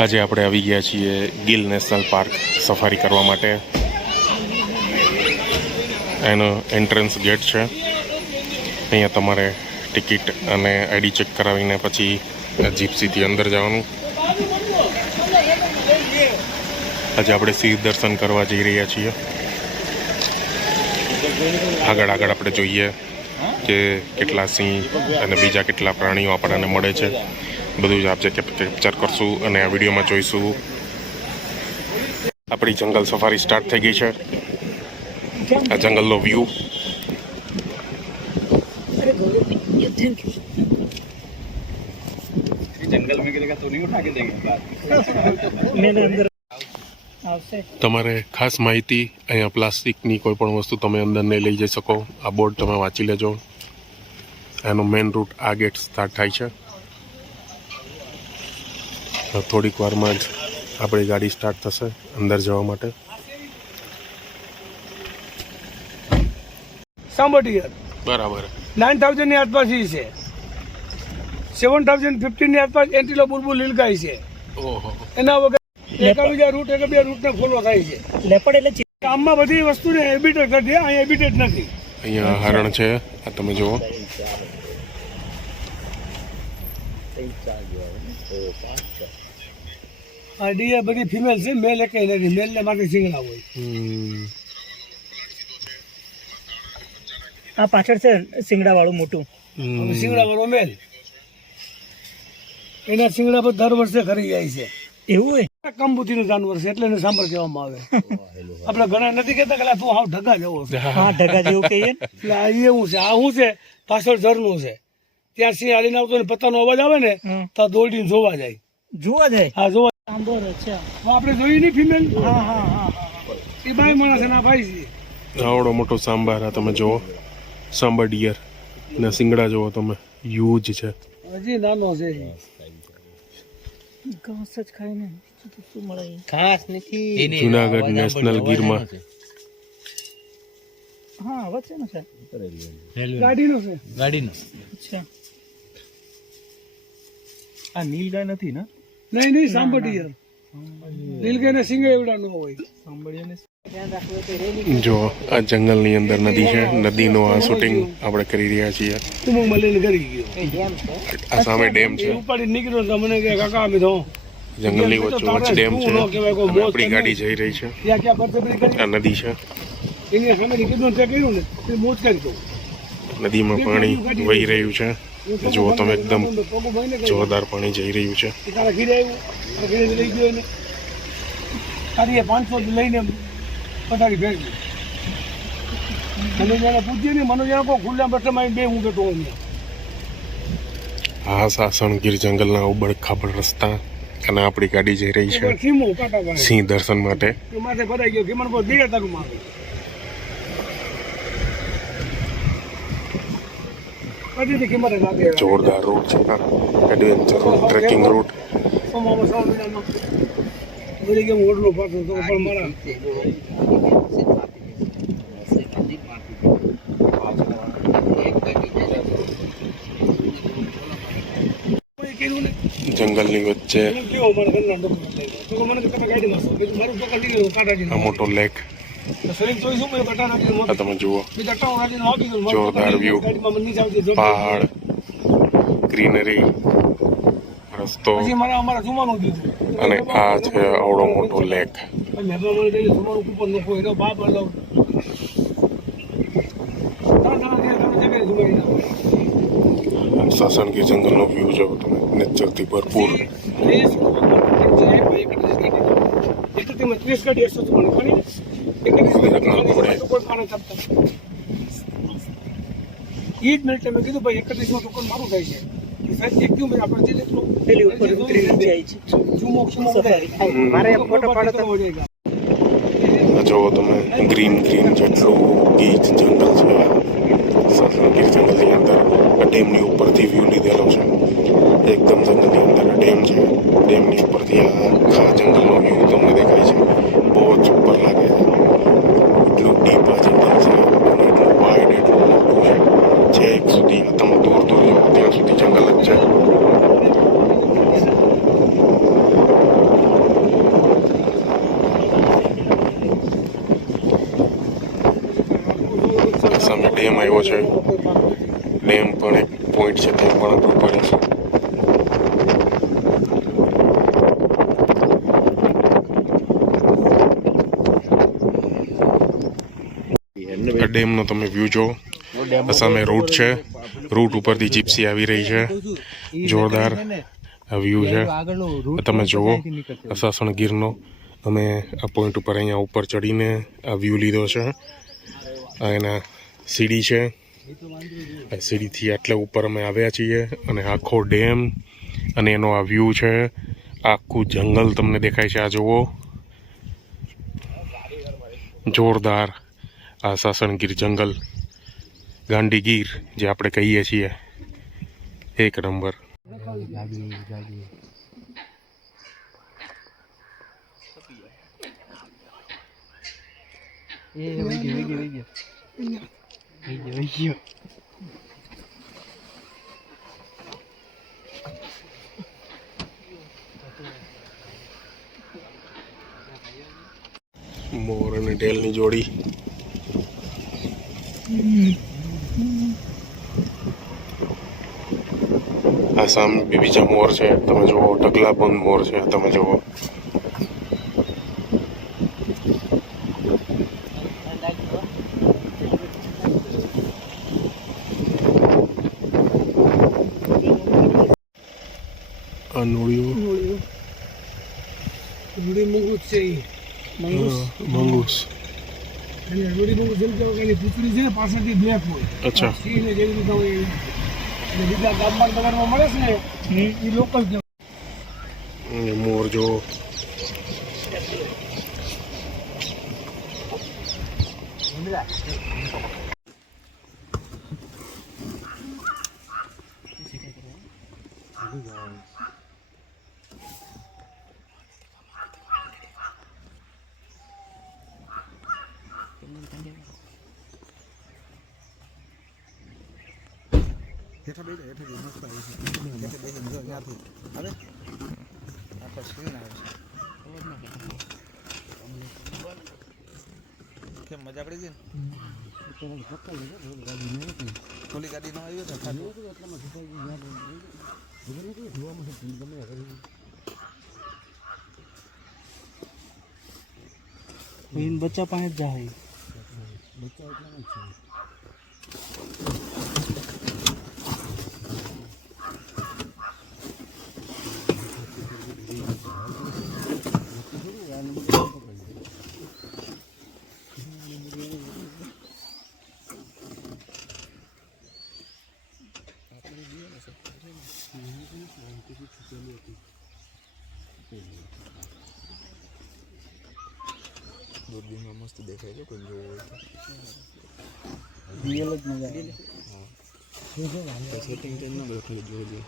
આજે આપણે આવી ગયા છીએ ગિલ નેશનલ પાર્ક સફારી કરવા માટે. એનો એન્ટ્રન્સ ગેટ છે. અહીંયા તમારે ટિકિટ અને આઈડી ચેક કરાવીને પછી જીપ્સીથી અંદર જવાનું. આજે આપણે સિંહ દર્શન કરવા જઈ રહ્યા છીએ. આગળ આપણે જોઈએ કે કેટલા સિંહ અને બીજા કેટલા પ્રાણીઓ આપણને મળે છે. બધું જ આપણે કેપ્ચર કરશું અને આ વિડીયોમાં જોઈશું. આપણી જંગલ સફારી સ્ટાર્ટ થઈ ગઈ છે. આ જંગલનો વ્યૂ. તમારે ખાસ માહિતી, અહીંયા પ્લાસ્ટિકની કોઈ પણ વસ્તુ તમે અંદર નહીં લઈ જઈ શકો. આ બોર્ડ તમે વાંચી લેજો. એનો મેઇન રૂટ આ ગેટ સ્ટાર્ટ થાય છે. થોડીક વારમાં જ આપણી ગાડી સ્ટાર્ટ થશે અંદર જવા માટે. સાંભળીએ બરાબર 9,000 ની આસપાસ છે. 7,015 ની આસપાસ એન્ટીલો બુલબુલ લીલગાય છે. ઓહો. એના વગર એકબીજા રૂટને ફોલો થાય છે. લેપડ એટલે ગામમાં બધી વસ્તુને હેબિટેટ કરી દે, અહીંયા હેબિટેટ નથી. અહીંયા હરણ છે, આ તમે જુઓ. આ ડીએ બધી ફિમેલ છે, મેલ એક નથી. મેલ ને માટે સિંગડા હોય. આ પાછળ છે સિંગડા વાળું મોટું. સિંગડા વાળો મેલ. એના સિંગડા પર દર વર્ષે ખરી જાય છે. એવું હોય? કંબુતીનું જાનવર છે એટલે એને સાંભળ કહેવામાં આવે. આપણે ઘણા નથી કહેતા કે તું હાવ ઢગા જેવો છે. હા, ઢગા જેવું કહીએ. એટલે આ એવું છે. આ શું છે, પાછળ ઝરણું છે. ત્યાં સિંહ હાલીને આવતો ને પત્તાનો અવાજ આવે ને તો દોડીને જોવા જાય. જોવા જાય? હા, જોવા. અચ્છા, આપણે જોઈ નહીં ફિમેલ. હા હા હા. એ બાય માણસ એના ભાઈ છે. આવડો મોટો સાંભાર આ તમે જુઓ. સાંભર ડિયર ને સિંગડા જુઓ તમે, યુજ છે. હજી નાનો છે. ઘાસ જ ખાય ને શું મળે? ઘાસ નથી. જુનાગઢ નેશનલ ગીરમાં. હા, વચ્ચે નો છે. ગાડીનો છે. ગાડીનો. અચ્છા, આ નીલગાય નથી ને? નહીં સાંભળીએ. નીલગાય ને સિંગ એવડા ન હોય. જો આ જંગલની અંદર નદી છે. નદીનું આ શૂટિંગ આપણે કરી રહ્યા છીએ. ઉમંગમાં લઈને કરી ગયો. આ સામે ડેમ છે. ઉપાડી નીકળ્યો તો મને કે કાકા અમે તો જંગલની વચ્ચોવચ્ચ ડેમ છે. આપણી ગાડી જઈ રહી છે. આ નદી છે. એની સામે કીધું તે કર્યું ને તે મોજ કરી દઉં. નદીમાં પાણી વહી રહ્યું છે. જુઓ તમે, એકદમ જોરદાર પાણી જઈ રહ્યું છે. તારા ઘીરે આવ્યું, ઘીરે લઈ ગયો એને. તારી 500 લઈને પથારી ભેગી. મનોજાને પૂછીએ ને, મનોજાને કોઈ ખુલ્લા બસમાં બે હું બેઠો હું. આ સાસણગીર જંગલના ઉબડ ખાબડ રસ્તા અને આપણી ગાડી જઈ રહી છે સિંહ દર્શન માટે. માથે ભરાઈ ગયો કે મને કોઈ બે તકમાં જોરદાર રૂટ છે. Adventure route, trekking route. જંગલની વચ્ચે આ મોટો લેક. આ તમે જુઓ, જોરદાર વ્યૂ, પહાડ, ગ્રીનરી, રસ્તો અને આ છે આવડો મોટો લેક. સાસણગીર જંગલનો વ્યૂ જો તમે, નેચરથી ભરપૂર. એ જ મિનિટ મેં કીધું ભાઈ 31 ટોકન મારું થાય છે. જુઓ તમે, ગ્રીન જેટલું ગીચ જંગલ છે. સાસણગીર જંગલની અંદર આ ડેમની ઉપરથી વ્યૂ લીધેલો છે. એકદમ જંગલની અંદર ડેમ છે. ડેમની ઉપરથી આખા જંગલનો વ્યૂ તમને દેખાય છે. બહુ જ ઉપર લાગે છે. એટલું ડીપ આ જંગલ છે અને એટલું વાઇડ, એટલું મોટું છે. છેક સુધી તમે દૂર જાઓ ત્યાં સુધી જંગલ જ છે. ડેમ આવ્યો છે. ડેમ પણ એક પોઈન્ટ છે, ત્યાં પણ આપણે ઉભા રહીશું. આ ડેમનો તમે વ્યૂ જો. આ સામે રૂટ છે, રૂટ ઉપરથી જીપ્સી આવી રહી છે. જોરદાર આ વ્યૂ છે, તમે જુઓ. આ સાસણગીરનો અમે આ પોઈન્ટ ઉપર અહીંયા ઉપર ચડીને આ વ્યૂ લીધો છે. આ એના સીડી છે, આ સીડીથી આટલે ઉપર અમે આવ્યા છીએ અને આખો ડેમ અને એનો આ વ્યૂ છે. આખું જંગલ તમને દેખાય છે, આ જુઓ. જોરદાર આ સાસણગીર જંગલ, ગાંડીગીર જે આપણે કહીએ છીએ, એક નંબર. મોર અને ઢેલની જોડી. આ સામે બીજા મોર છે, તમે જુઓ. ઢગલા બંધ મોર છે, તમે જુઓ. આ નોળિયો રૂડી મંગૂસ છે ઈ. મંગૂસ. અને રૂડી મંગૂસ જેમ કે એની પૂંછડી છે ને પાછળથી બ્લેક હોય. અચ્છા. સિંહને જેવી રીતે હોય એવી. અને બીજા ગામમાં બજારમાં મળે છે ને એ લોકલ કહેવાય. મોર જો. મજા પડી ગઈ ખોલી ગાડી નો આવ્યો બચ્ચા પાસે જ જાય. દૂરબીનમાં મસ્ત દેખાય છે, કોઈ જોવું હોય તો. રિયલ જ મજા આવે. સેટિંગ તો ન બધું ખાલી જોઈ જોઈએ.